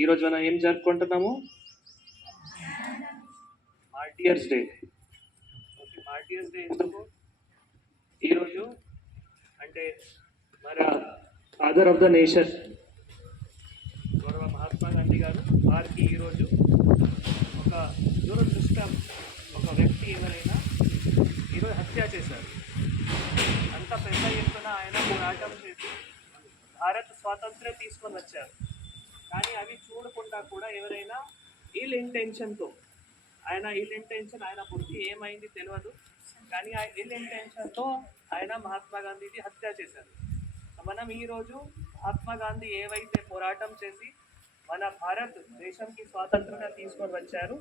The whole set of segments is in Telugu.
ఈరోజు మనం ఏం జరుపుకుంటున్నాము? Martyrs day. Okay, martyrs day ఎందుకు ఈరోజు అంటే మన ఫాదర్ ఆఫ్ ద నేషన్ గౌరవ మహాత్మా గాంధీ గారు వారికి ఈరోజు ఒక దురదృష్టం, ఒక వ్యక్తి ఎవరైనా ఈరోజు హత్య చేశారు. అంత పెద్ద ఎత్తున ఆయన పోరాటం చేసి భారత్ స్వాతంత్ర్యం తీసుకొని వచ్చారు. కానీ అవి చూడకుండా కూడా ఎవరైనా ఇల్ ఇంటెన్షన్తో ఆయన బుద్ధి ఏమైంది తెలియదు, కానీ ఆ ఇల్ ఇంటెన్షన్తో ఆయన మహాత్మా గాంధీని హత్య చేశారు. మనం ఈరోజు మహాత్మా గాంధీ ఏవైతే పోరాటం చేసి మన భారత్ దేశంకి స్వాతంత్రంగా తీసుకొని వచ్చారు,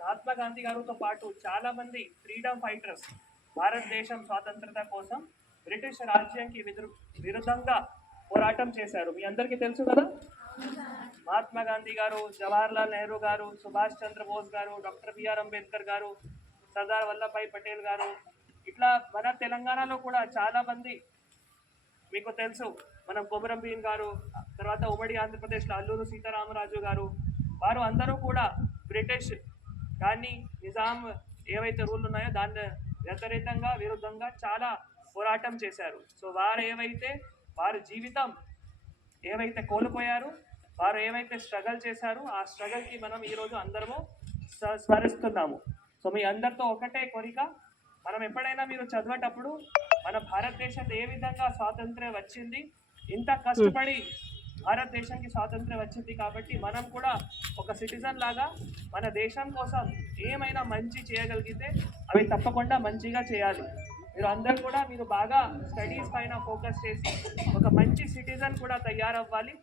మహాత్మా గాంధీ గారితో పాటు చాలామంది ఫ్రీడమ్ ఫైటర్స్ భారతదేశం స్వాతంత్రత కోసం బ్రిటిష్ రాజ్యానికి విరుద్ధంగా పోరాటం చేశారు. మీ అందరికీ తెలుసు కదా. మహాత్మా గాంధీ గారు, జవహర్లాల్ నెహ్రూ గారు, సుభాష్ చంద్రబోస్ గారు, డాక్టర్ బిఆర్ అంబేద్కర్ గారు, సర్దార్ వల్లభాయ్ పటేల్ గారు, ఇట్లా మన తెలంగాణలో కూడా చాలామంది మీకు తెలుసు. మనం కొమరం భీం గారు, తర్వాత ఉమ్మడి ఆంధ్రప్రదేశ్లో అల్లూరు సీతారామరాజు గారు, వారు అందరూ కూడా బ్రిటిష్ కానీ నిజాం ఏవైతే రూల్ ఉన్నాయో దాన్ని వ్యతిరేకంగా విరుద్ధంగా చాలా పోరాటం చేశారు. సో వారి జీవితం ఏవైతే కోల్పోయారు, వారు ఏవైతే స్ట్రగల్ చేశారు, ఆ స్ట్రగల్కి మనం ఈరోజు అందరము స్మరిస్తున్నాము. సో మీ అందరితో ఒకటే కోరిక, మనం ఎప్పుడైనా మీరు చదివేటప్పుడు మన భారతదేశం ఏ విధంగా స్వాతంత్ర్యం వచ్చింది, ఇంత కష్టపడి భారతదేశానికి స్వాతంత్ర్యం వచ్చింది కాబట్టి మనం కూడా ఒక సిటిజన్ లాగా మన దేశం కోసం ఏమైనా మంచి చేయగలిగితే అవి తప్పకుండా మంచిగా చేయాలి. మీరు అందరూ కూడా మీరు బాగా స్టడీస్ పైన ఫోకస్ చేసి ఒక మంచి సిటిజన్ కూడా తయారవ్వాలి.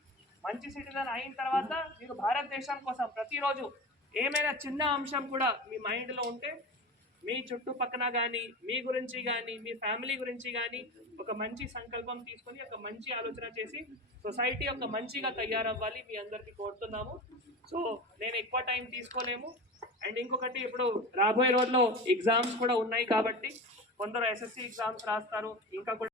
మంచి సిటిజన్ అయిన తర్వాత మీరు భారతదేశం కోసం ప్రతిరోజు ఏమైనా చిన్న అంశం కూడా మీ మైండ్లో ఉంటే, మీ చుట్టుపక్కన కానీ మీ గురించి కానీ మీ ఫ్యామిలీ గురించి కానీ ఒక మంచి సంకల్పం తీసుకొని ఒక మంచి ఆలోచన చేసి సొసైటీ ఒక మంచిగా తయారవ్వాలి మీ అందరికీ కోరుతున్నాము. సో నేను ఎక్కువ టైం తీసుకోలేము. అండ్ ఇంకొకటి, ఇప్పుడు రాబోయే రోజుల్లో ఎగ్జామ్స్ కూడా ఉన్నాయి కాబట్టి కొందరు ఎస్ఎస్సి ఎగ్జామ్స్ రాస్తారు, ఇంకా కూడా